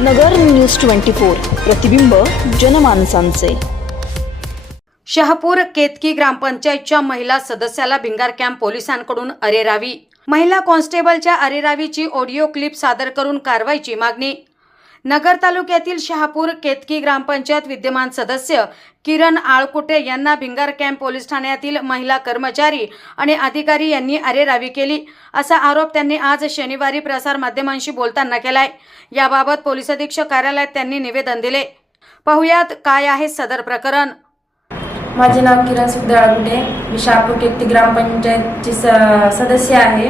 नगर news twenty four प्रतिबिंब जनमानसांचे. शहापूर केतकी ग्रामपंचायतच्या महिला सदस्याला भिंगार कॅम्प पोलिसांकडून अरेरावी. महिला कॉन्स्टेबलच्या अरेरावीची ऑडिओ क्लिप सादर करून कारवाईची मागणी. नगर तालुक्यातील शहापूर केतकी ग्रामपंचायत विद्यमान सदस्य किरण आळकुटे यांना भिंगार कॅम्प पोलीस ठाण्यातील महिला कर्मचारी आणि अधिकारी यांनी अरेरावी केली असा आरोप त्यांनी आज शनिवारी प्रसार माध्यमांशी बोलताना केलाय. याबाबत पोलीस अधीक्षक कार्यालयात त्यांनी निवेदन दिले. पाहुयात काय आहे सदर प्रकरण. माझे नाव किरण सुखदेव आळकुटे. मी शहापूर केतकी ग्रामपंचायतची स सदस्य आहे.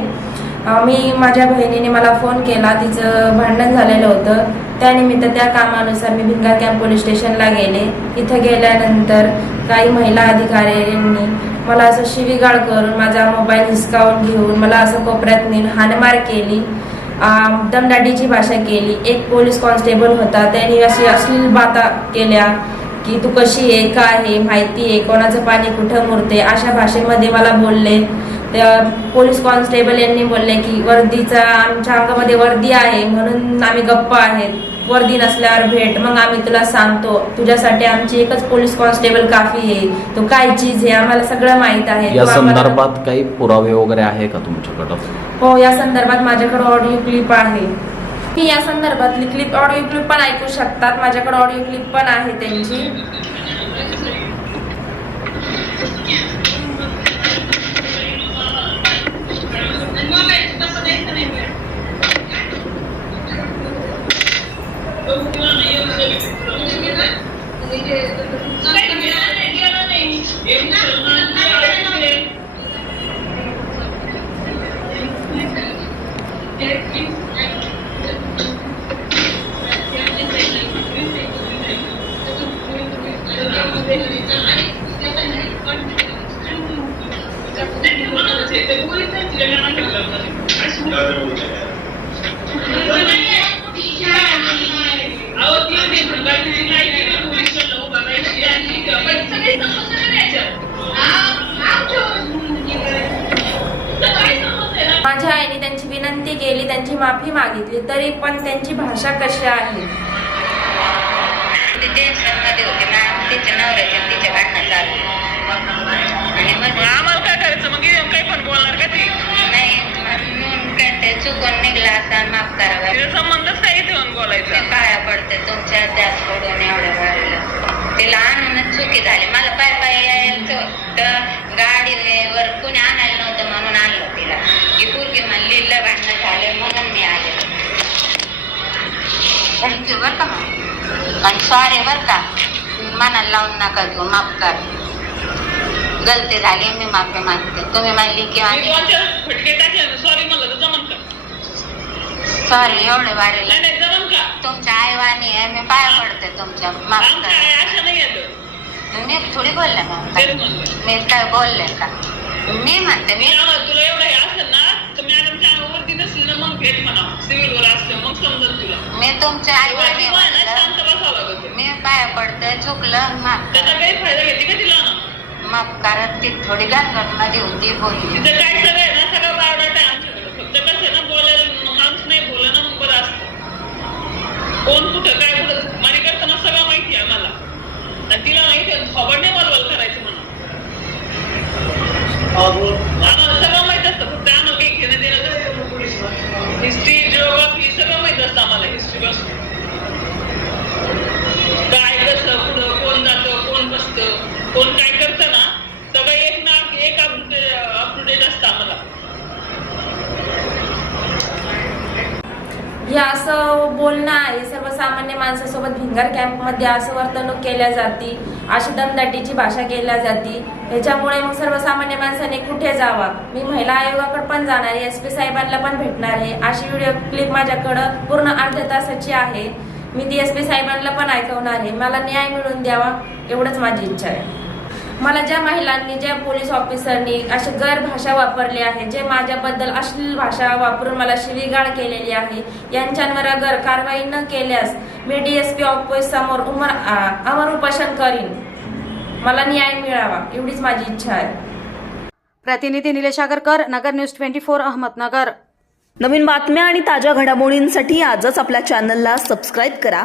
मी माझ्या बहिणीने मला फोन केला. तिचं भांडण झालेलं होतं. त्यानिमित्त त्या कामानुसार मी भिंगार कॅम्प पोलीस स्टेशनला गेले. तिथं गेल्यानंतर काही महिला अधिकाऱ्यांनी मला असं शिवीगाळ करून माझा मोबाईल हिसकावून घेऊन मला असं कोपऱ्यात नेऊन हाणमार केली. दमदाटीची भाषा केली. एक पोलीस कॉन्स्टेबल होता. त्यांनी अशी अश्लील बाता केल्या की तू कशी आहे? काय आहे? माहिती आहे? कोणाचं पाणी कुठं मुरते अशा भाषेमध्ये मला बोलले. पोलीस कॉन्स्टेबल यांनी बोलले की वर्दीचा आमच्या अंगामध्ये वर्दी आहे म्हणून आम्ही गप्प आहेत. वर्दी नसल्यावर भेट मग आम्ही तुला सांगतो तुझ्यासाठी आमची एकच पोलीस कॉन्स्टेबल काफी आहे. तो काय चीज आहे आम्हाला सगळं माहीत आहे. या तू आम्हाला- संदर्भात काही पुरावे वगैरे आहे का तुमच्याकडं? हो या संदर्भात माझ्याकडे ऑडिओ क्लिप आहे. मी या संदर्भातली क्लिप ऑडिओ क्लिप पण ऐकू शकतात. माझ्याकडे ऑडिओ क्लिप पण आहे त्यांची. Gracias. माझ्या आईने त्यांची विनंती केली त्यांची माफी मागितली तरी पण त्यांची भाषा कशी आहे? ते टेन्शनमध्ये होते मॅम तिच्या नवऱ्याच्या आणि तिच्या भांडणं चालू आणि मग आम्हाला काय करायचं? मग काही पण बोलणार का ती? चुकी झाली. मला पाय पाय यायचं होतं. गाडीवर कुणी आणायला नव्हतं म्हणून आणलं तिला. की पूर्वी म्हणली लय भांडणं झाले म्हणून मी आले. थँक्यू बरं का आणि सॉरी बरं का. मनाला लावून नका घेऊ. माफ कर. गलती झाली मी माफी मागते. तुम्ही म्हणली का सॉरी एवढे का? तुमच्या आईवाणी आहे. मी पाया पडते तुमच्या. माफ करा. मी थोडी बोलले मग तेच म्हणलं मी काय बोलले का? मी म्हणते मी आम्हाला तुला एवढं हे असेल ना तर मॅडमच्या अंगावरती नसली ना मग भेट म्हणा. सिव्हिल वर असलं मग समजल तुला. मी तुमच्या आईवाणी तेव्हा ना म्हणलं शांत बसावं लागत मी पाया पडते चुकलं माफ त्याचा करा. काही फायदा घेते का तिला? ना माफ करा ती थोडी गणगणमध्ये होती बोलली. तिचं काय सगळं आहे ना सगळं बायोडाटा आहे आमच्याकडे. फक्त कसं आहे ना बोलायला माणूस नाही बोललं ना मग बरं असतं. कोण कुठं काय कुठं मारी करताना सगळं माहिती आहे मला आणि तिला माहिती आहे खबर नाही करायचं म्हणून. आम्हाला सगळं माहीत असतं फक्त आम्हाला काही घेणं देणं हिस्ट्री जिओग्राफी सगळं माहीत असतं आम्हाला हिस्ट्री पासून. काय कसं पुढं कोण जातं कोण बसतं कोण काय करतं ना सगळं एक ना एक अप टू डेट असतं आम्हाला हे असं बोलणं आहे सर्वसामान्य माणसासोबत भिंगार कॅम्पमध्ये असं वर्तणूक केल्या जाती अशी दमदाटीची भाषा केल्या जाती. ह्याच्यामुळे मग सर्वसामान्य माणसाने कुठे जावा? मी महिला आयोगाकडे पण जाणार आहे एस पी साहेबांना पण भेटणार आहे. अशी व्हिडिओ क्लिप माझ्याकडं पूर्ण अर्ध्या तासाची आहे. मी ती एस पी साहेबांना पण ऐकवणार आहे. मला न्याय मिळवून द्यावा एवढंच माझी इच्छा आहे. मला ज्या महिलांनी ज्या पोलीस ऑफिसरनी अशी गैरभाषा वापरली आहे जे माझ्याबद्दल अश्लील भाषा वापरून मला शिवीगाळ केलेली आहे यांच्यावर अगर कारवाई न केल्यास मी डीएसपी ऑफिस समोर उमर अमर उपोषण करीन. मला न्याय मिळावा एवढीच माझी इच्छा आहे. प्रतिनिधी Nilesh Agarkar Nagar news twenty four Ahmednagar. नवीन बातम्या आणि ताज्या घडामोडींसाठी आजच आपल्या चॅनलला सबस्क्राईब करा.